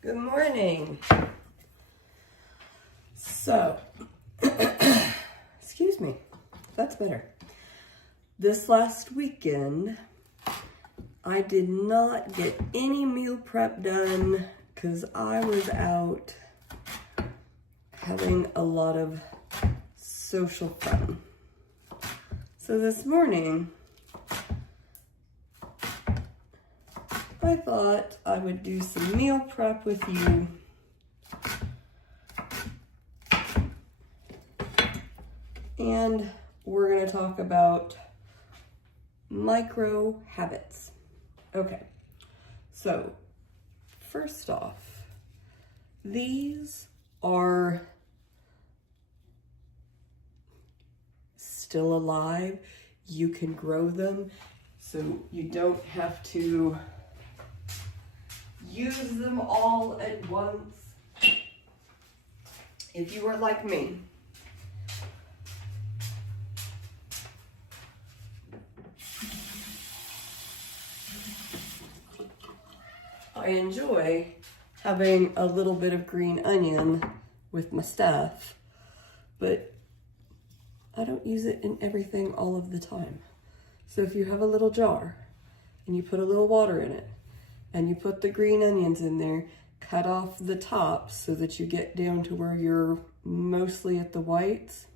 Good morning. So, excuse me, that's better. This last weekend, I did not get any meal prep done because I was out having a lot of social fun. So this morning, I thought I would do some meal prep with you. And we're going to talk about micro habits. Okay, so first off, these are still alive. You can grow them, so you don't have to use them all at once. If you are like me, I enjoy having a little bit of green onion with my stuff, but I don't use it in everything all of the time. So if you have a little jar and you put a little water in it and you put the green onions in there, cut off the tops so that you get down to where you're mostly at the whites,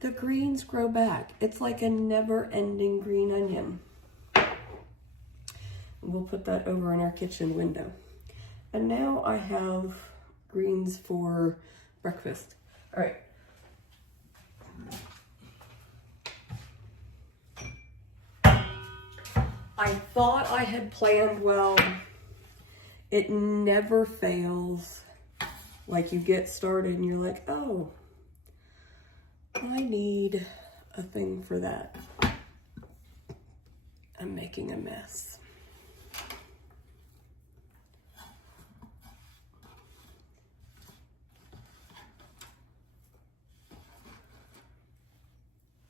the greens grow back. It's like a never-ending green onion. We'll put that over in our kitchen window. And now I have greens for breakfast. All right. I thought I had planned well. It never fails. Like you get started and you're like, oh, I need a thing for that. I'm making a mess.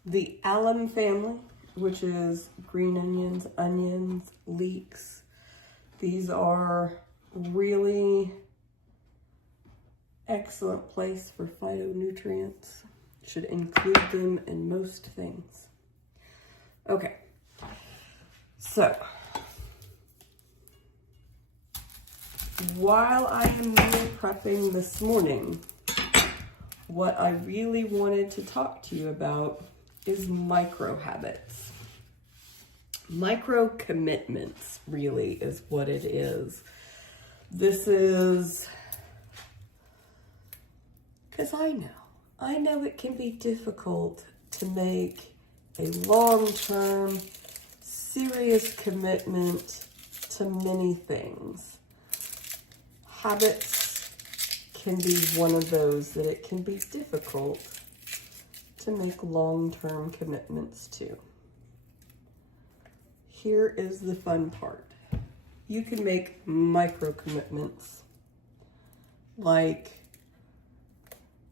The alum family, which is green onions, onions, leeks. These are really excellent place for phytonutrients. Should include them in most things. Okay, so while I am meal prepping this morning, what I really wanted to talk to you about is micro habits. Micro commitments really is what it is. This is because I know it can be difficult to make a long-term, serious commitment to many things. Habits can be one of those that it can be difficult to make long-term commitments to. Here is the fun part. You can make micro commitments. Like,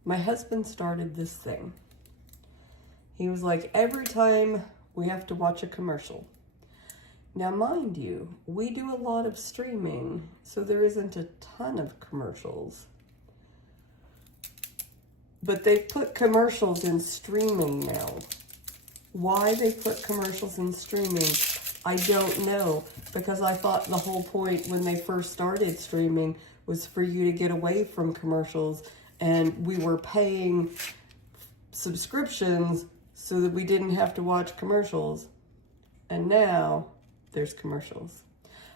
my husband started this thing. He was like, every time we have to watch a commercial. Now, mind you, we do a lot of streaming, so there isn't a ton of commercials. But they put commercials in streaming now. Why they put commercials in streaming, I don't know. Because I thought the whole point when they first started streaming was for you to get away from commercials. And we were paying subscriptions so that we didn't have to watch commercials. And now there's commercials.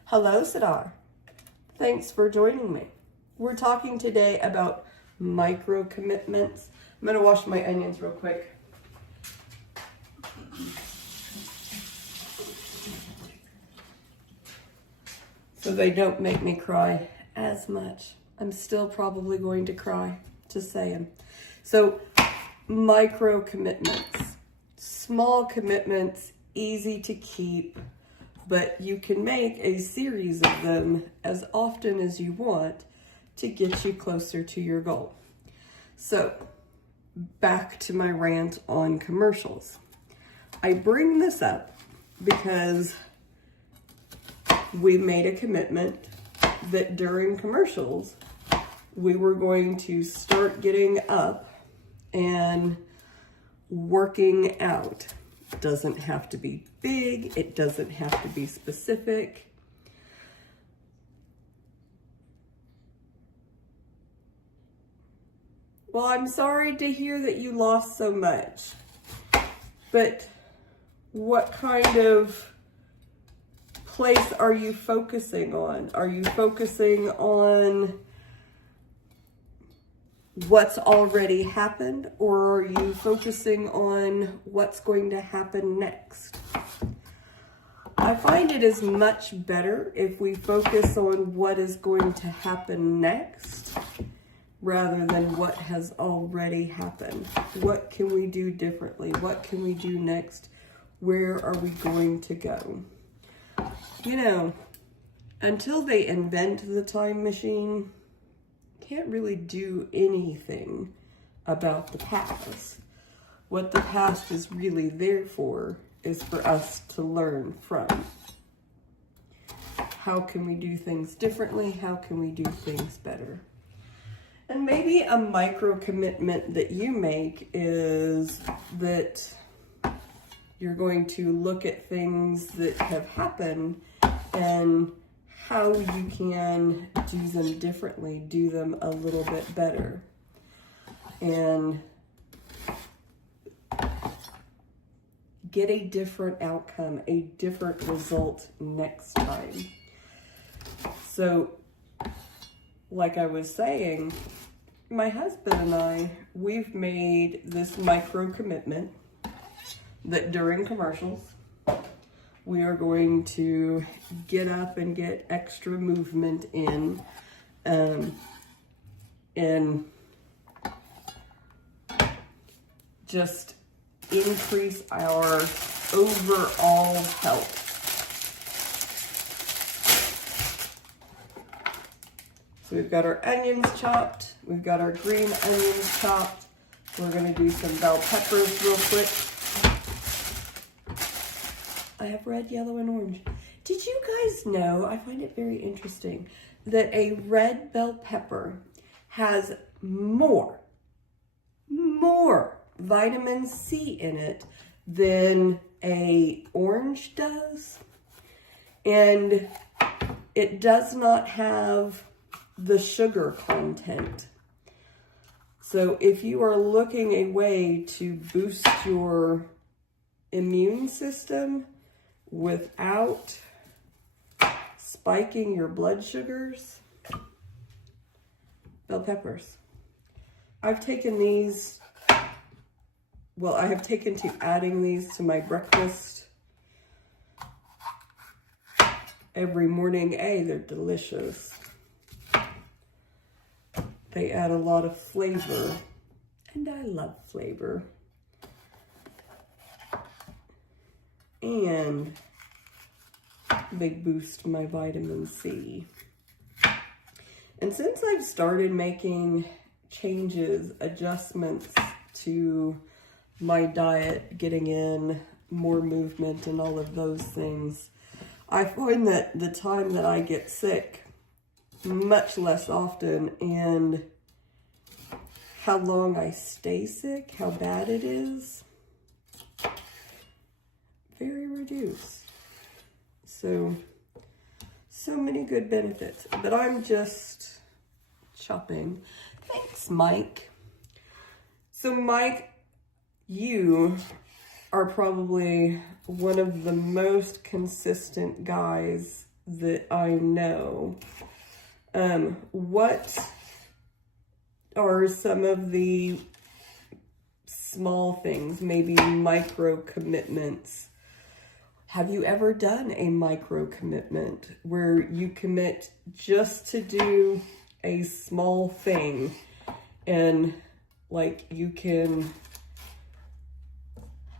Hello, Sadar. Thanks for joining me. We're talking today about micro commitments. I'm gonna wash my onions real quick. So they don't make me cry as much. I'm still probably going to cry, just saying. So micro commitments, small commitments, easy to keep, but you can make a series of them as often as you want to get you closer to your goal. So, back to my rant on commercials. I bring this up because we made a commitment that during commercials, we were going to start getting up and working out. It doesn't have to be big. It doesn't have to be specific. Well, I'm sorry to hear that you lost so much, but what kind of place are you focusing on? Are you focusing on what's already happened, or are you focusing on what's going to happen next? I find it is much better if we focus on what is going to happen next rather than what has already happened. What can we do differently? What can we do next? Where are we going to go? You know, until they invent the time machine, can't really do anything about the past. What the past is really there for is for us to learn from. How can we do things differently? How can we do things better? And maybe a micro commitment that you make is that you're going to look at things that have happened and how you can do them differently, do them a little bit better, and get a different outcome, a different result next time. So, like I was saying, my husband and I, we've made this micro commitment that during commercials, we are going to get up and get extra movement in, and just increase our overall health. So we've got our onions chopped. We've got our green onions chopped. We're going to do some bell peppers real quick. I have red, yellow, and orange. Did you guys know, I find it very interesting, that a red bell pepper has more vitamin C in it than a orange does? And it does not have the sugar content. So if you are looking a way to boost your immune system without spiking your blood sugars, bell peppers. I've taken these, well, I have taken to adding these to my breakfast every morning. They're delicious. They add a lot of flavor, and I love flavor. And they boost my vitamin C. And since I've started making changes, adjustments to my diet, getting in more movement and all of those things, I find that the time that I get sick, much less often, and how long I stay sick, how bad it is, very reduced. So many good benefits, but I'm just chopping. Thanks, Mike. So Mike, you are probably one of the most consistent guys that I know. What are some of the small things, maybe micro commitments? Have you ever done a micro commitment where you commit just to do a small thing and like you can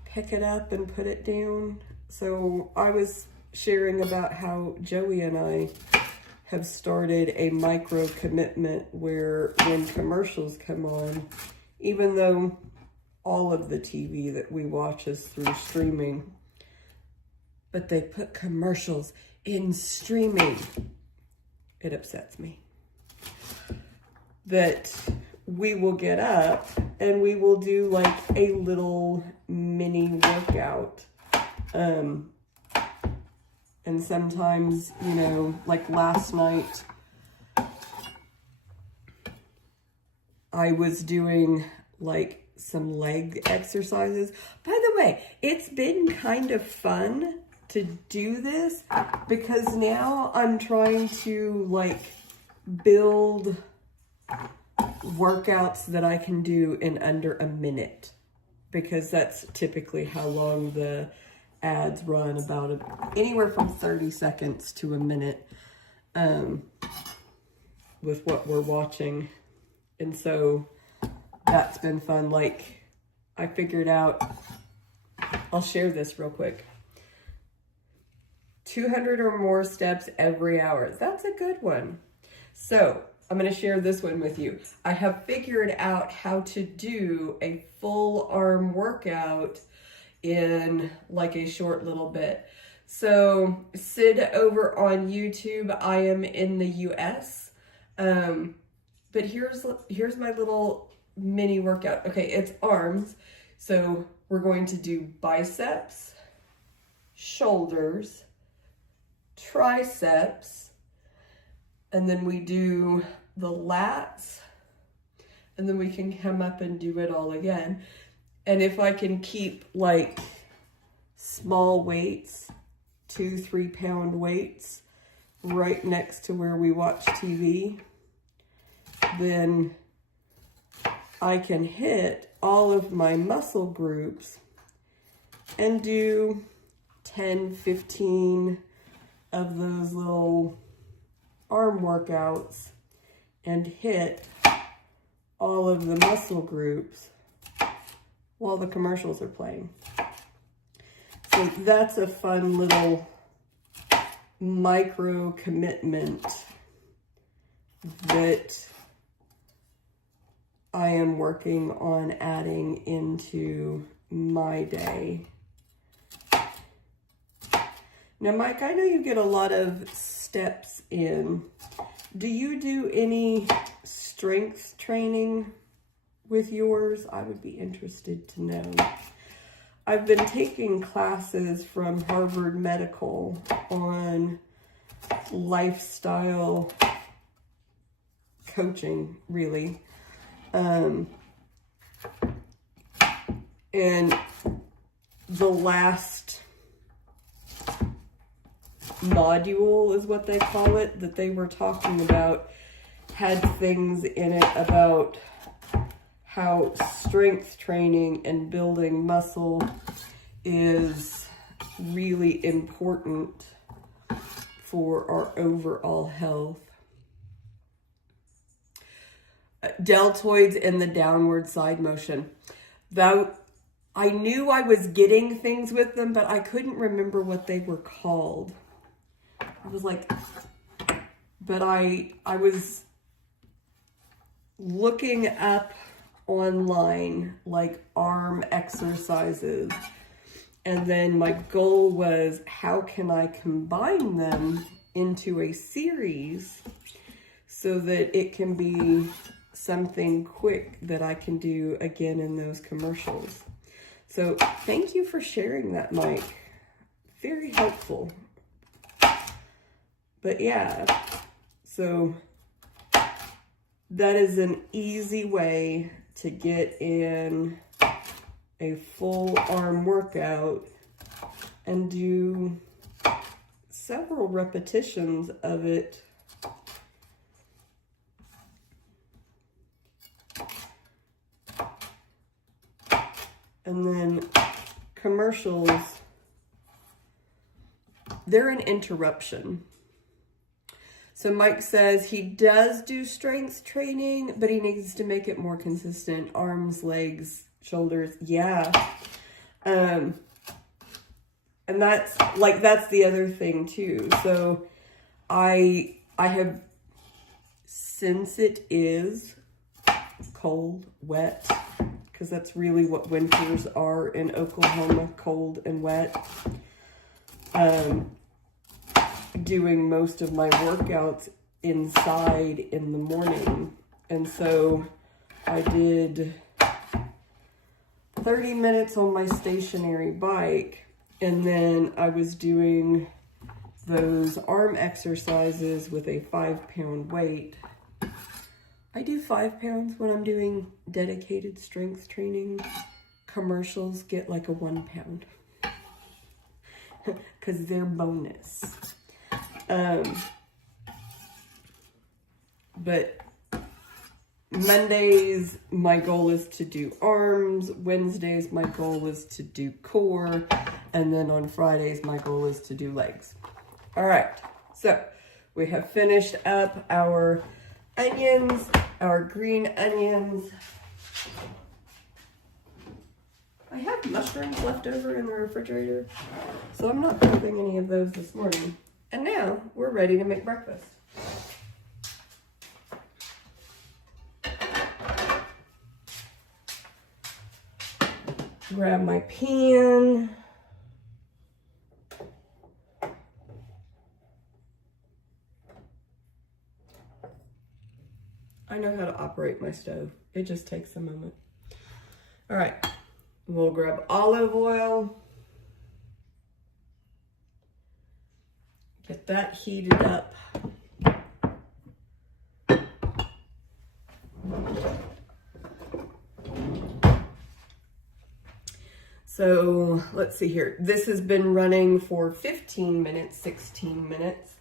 pick it up and put it down? So I was sharing about how Joey and I have started a micro commitment where when commercials come on, even though all of the TV that we watch is through streaming, but they put commercials in streaming. it upsets me. That we will get up and we will do like a little mini workout. And sometimes, you know, like last night, I was doing like some leg exercises. By the way, it's been kind of fun to do this because now I'm trying to like build workouts that I can do in under a minute, because that's typically how long the ads run, about anywhere from 30 seconds to a minute with what we're watching. And so that's been fun. Like, I figured out, I'll share this real quick. 200 or more steps every hour. That's a good one. So I'm going to share this one with you. I have figured out how to do a full arm workout in like a short little bit. So Sid over on YouTube, I am in the US. But here's my little mini workout. Okay, it's arms. So we're going to do biceps, shoulders, triceps, and then we do the lats, and then we can come up and do it all again. And if I can keep like small weights, 2-3 pound weights right next to where we watch TV, then I can hit all of my muscle groups and do 10, 15 of those little arm workouts and hit all of the muscle groups while the commercials are playing. So that's a fun little micro commitment that I am working on adding into my day. Now, Mike, I know you get a lot of steps in. Do you do any strength training with yours? I would be interested to know. I've been taking classes from Harvard Medical on lifestyle coaching, really. And the last module is what they call it, that they were talking about, had things in it about how strength training and building muscle is really important for our overall health. Deltoids and the downward side motion. Though I knew I was getting things with them, but I couldn't remember what they were called. I was like, but I was looking up online like arm exercises, and then my goal was, how can I combine them into a series so that it can be something quick that I can do again in those commercials. So thank you for sharing that, Mike. Very helpful. But yeah, so that is an easy way to get in a full arm workout and do several repetitions of it. And then commercials, they're an interruption. So Mike says he does do strength training, but he needs to make it more consistent. Arms, legs, shoulders. Yeah. And that's the other thing too. So I have, since it is cold, wet, because that's really what winters are in Oklahoma, cold and wet. Doing most of my workouts inside in the morning. And so I did 30 minutes on my stationary bike, and then I was doing those arm exercises with a 5-pound weight. I do 5 pounds when I'm doing dedicated strength training. Commercials get like a 1 pound because they're bonus. But Mondays, my goal is to do arms. Wednesdays, my goal is to do core. And then on Fridays, my goal is to do legs. All right, so we have finished up our onions, our green onions. I have mushrooms left over in the refrigerator, so I'm not cooking any of those this morning. And now we're ready to make breakfast. Grab my pan. I know how to operate my stove. It just takes a moment. All right, we'll grab olive oil. Get that heated up. So let's see here. This has been running for 15 minutes, 16 minutes.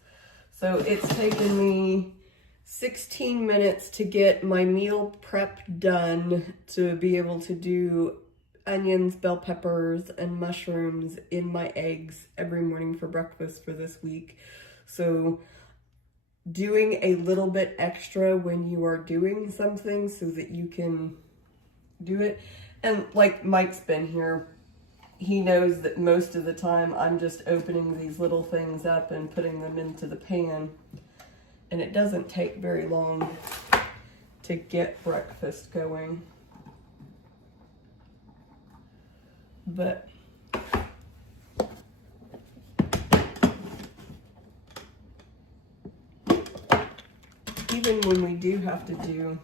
So it's taken me 16 minutes to get my meal prep done to be able to do onions, bell peppers, and mushrooms in my eggs every morning for breakfast for this week. So doing a little bit extra when you are doing something so that you can do it. And like Mike's been here, he knows that most of the time I'm just opening these little things up and putting them into the pan. And it doesn't take very long to get breakfast going. But even when we do have to do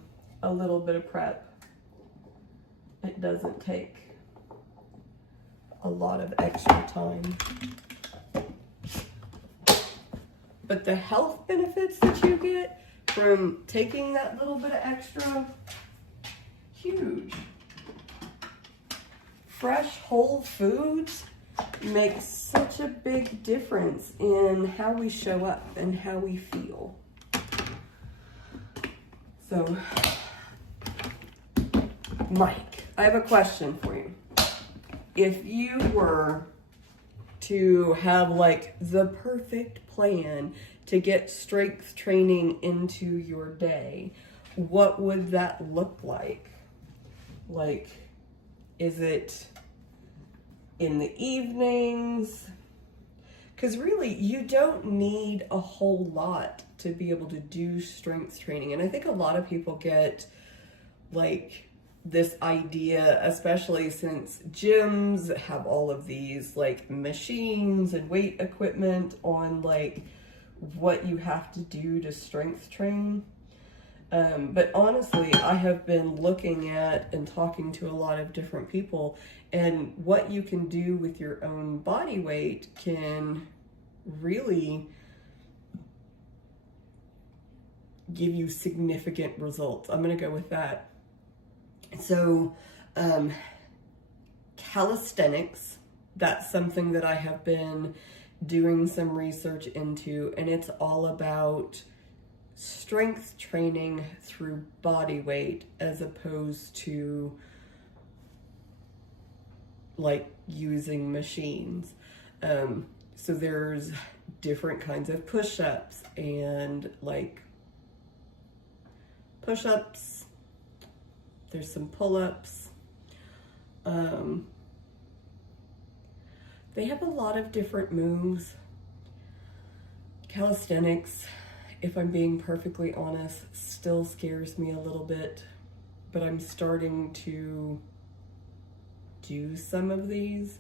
a little bit of prep, it doesn't take a lot of extra time. But the health benefits that you get from taking that little bit of extra, huge. Fresh, whole foods make such a big difference in how we show up and how we feel. So, Mike, I have a question for you. If you were to have like the perfect plan to get strength training into your day, what would that look like? Like, is it in the evenings? Because really, you don't need a whole lot to be able to do strength training. And I think a lot of people get like this idea, especially since gyms have all of these like machines and weight equipment on like what you have to do to strength train. But honestly, I have been looking at and talking to a lot of different people, and what you can do with your own body weight can really give you significant results. I'm going to go with that. So, calisthenics, that's something that I have been doing some research into, and it's all about strength training through body weight as opposed to like using machines. So there's different kinds of push-ups and like push-ups. There's some pull-ups. They have a lot of different moves. Calisthenics, if I'm being perfectly honest, still scares me a little bit, but I'm starting to do some of these.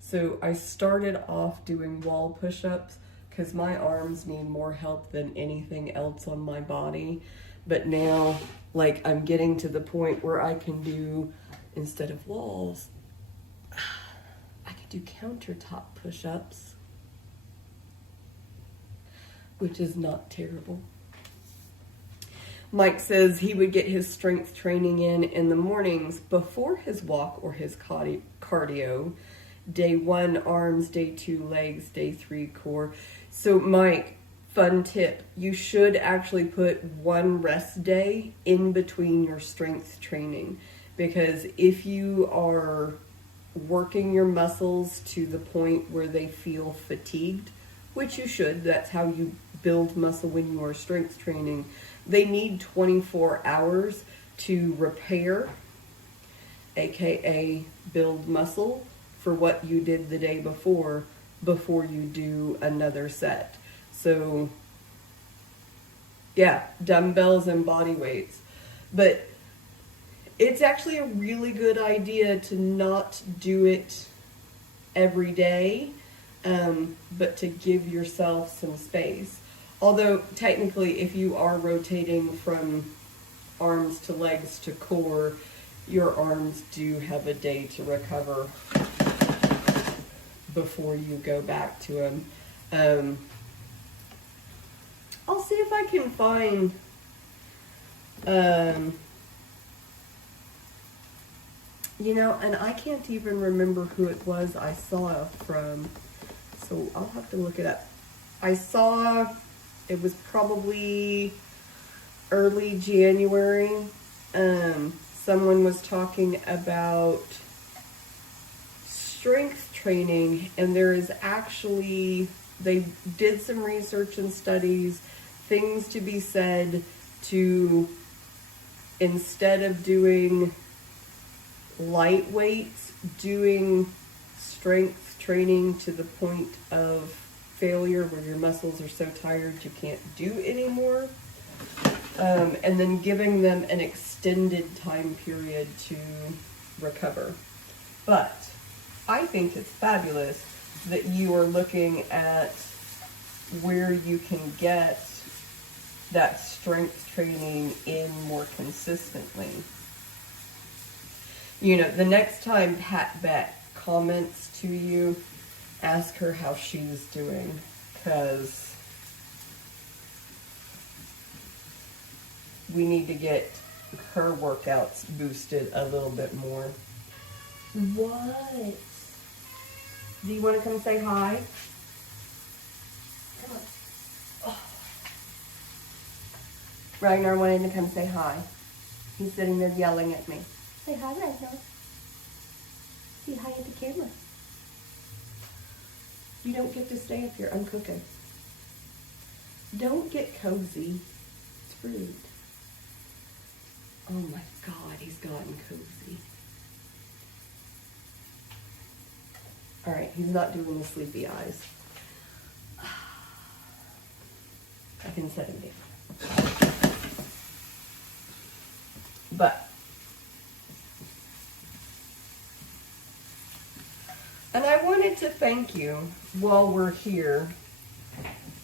So I started off doing wall push-ups, because my arms need more help than anything else on my body. But now, like, I'm getting to the point where I can do, instead of walls, I can do countertop push-ups, which is not terrible. Mike says he would get his strength training in the mornings before his walk or his cardio. Day 1 arms, day 2 legs, day 3 core. So Mike, fun tip, you should actually put one rest day in between your strength training, because if you are working your muscles to the point where they feel fatigued, which you should, that's how you build muscle when you are strength training, they need 24 hours to repair, aka build muscle, for what you did the day before you do another set. So yeah, dumbbells and body weights. But it's actually a really good idea to not do it every day, but to give yourself some space. Although technically, if you are rotating from arms to legs to core, your arms do have a day to recover before you go back to them. I'll see if I can find you know, and I can't even remember who it was I saw from, so I'll have to look it up. I saw, it was probably early January, someone was talking about strength training, and there is actually, they did some research and studies, things to be said to, instead of doing light weights, doing strength training to the point of failure where your muscles are so tired you can't do anymore, and then giving them an extended time period to recover. But I think it's fabulous that you are looking at where you can get that strength training in more consistently. You know, the next time Pat Beck comments to you, ask her how she's doing, because we need to get her workouts boosted a little bit more. What? Do you want to come say hi? Come on. Oh. Ragnar wanted to come say hi. He's sitting there yelling at me. Say hi, Ragnar. Say hi at the camera. You don't get to stay up here. I'm cooking. Don't get cozy. It's rude. Oh my God, he's gotten cozy. All right, he's not doing the sleepy eyes. I can set him down. But, and I wanted to thank you while we're here.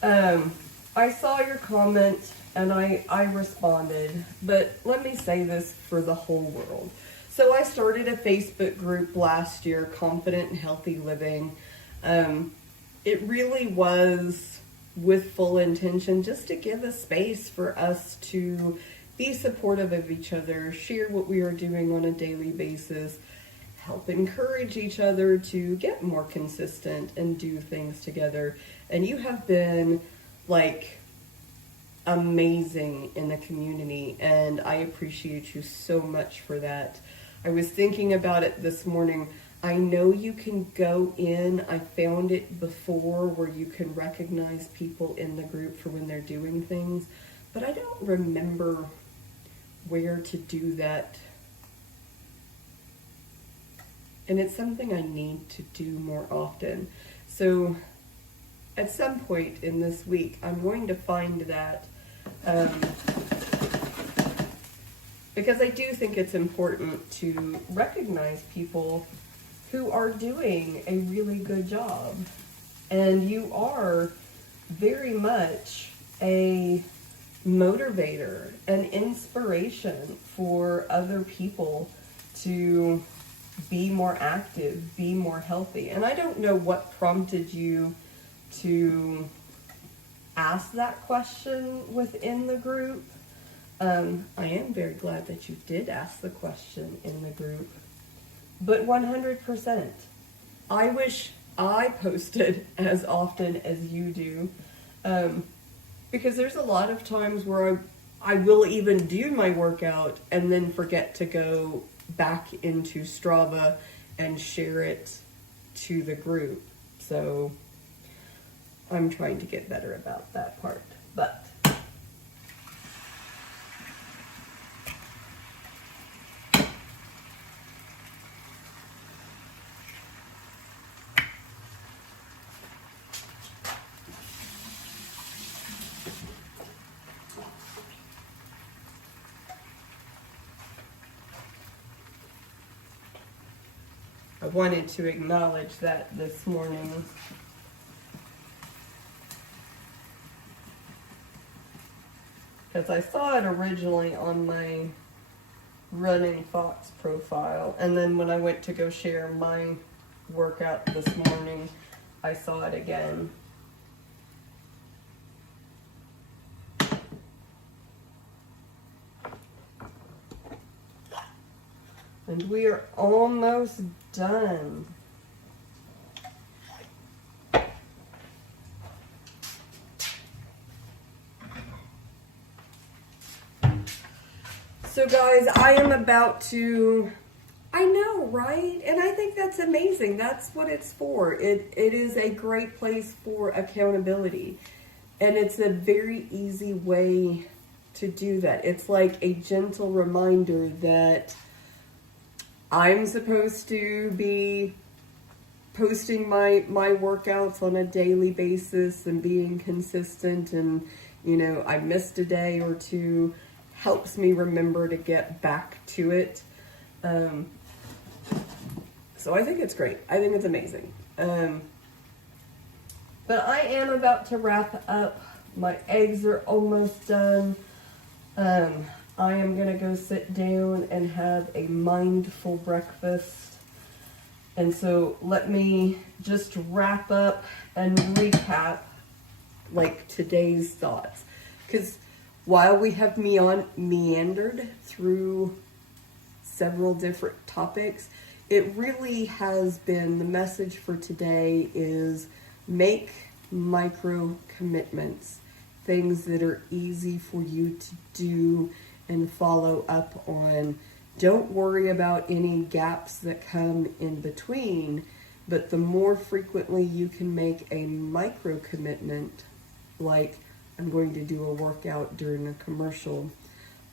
I saw your comment and I responded, but let me say this for the whole world. So I started a Facebook group last year, Confident and Healthy Living. It really was with full intention just to give a space for us to be supportive of each other, share what we are doing on a daily basis, help encourage each other to get more consistent and do things together. And you have been like amazing in the community, and I appreciate you so much for that. I was thinking about it this morning. I know you can go in, I found it before, where you can recognize people in the group for when they're doing things, but I don't remember where to do that. And it's something I need to do more often. So at some point in this week, I'm going to find that, because I do think it's important to recognize people who are doing a really good job. And you are very much a motivator, an inspiration for other people to be more active, be more healthy. And I don't know what prompted you to ask that question within the group. I am very glad that you did ask the question in the group. But 100%, I wish I posted as often as you do. Because there's a lot of times where I will even do my workout and then forget to go back into Strava and share it to the group. So I'm trying to get better about that part. But I wanted to acknowledge that this morning. Because I saw it originally on my Running Fox profile, and then when I went to go share my workout this morning, I saw it again. And we are almost done. So guys, I am about to, I know, right? And I think that's amazing. That's what it's for. It is a great place for accountability. And it's a very easy way to do that. It's like a gentle reminder that I'm supposed to be posting my workouts on a daily basis and being consistent, and you know, I missed a day or two helps me remember to get back to it. So I think it's great. I think it's amazing. But I am about to wrap up. My eggs are almost done. I am going to go sit down and have a mindful breakfast. And so let me just wrap up and recap like today's thoughts. Because while we have meandered through several different topics, it really has been, the message for today is make micro commitments, things that are easy for you to do and follow up on. Don't worry about any gaps that come in between, but the more frequently you can make a micro commitment, like I'm going to do a workout during a commercial,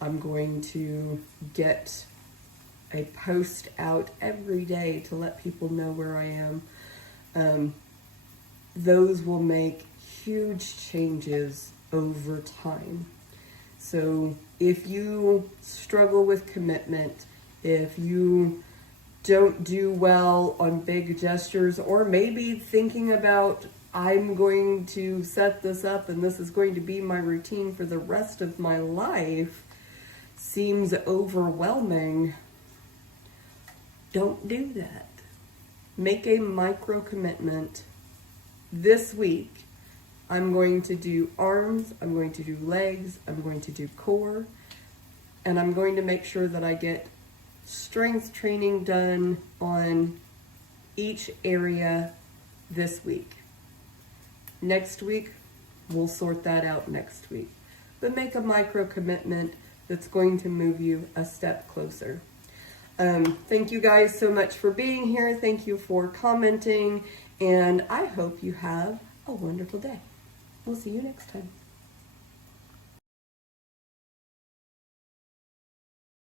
I'm going to get a post out every day to let people know where I am, those will make huge changes over time. So if you struggle with commitment, if you don't do well on big gestures, or maybe thinking about, I'm going to set this up and this is going to be my routine for the rest of my life, seems overwhelming, don't do that. Make a micro commitment. This week, I'm going to do arms, I'm going to do legs, I'm going to do core, and I'm going to make sure that I get strength training done on each area this week. Next week, we'll sort that out next week. But make a micro commitment that's going to move you a step closer. Thank you guys so much for being here. Thank you for commenting, and I hope you have a wonderful day. We'll see you next time.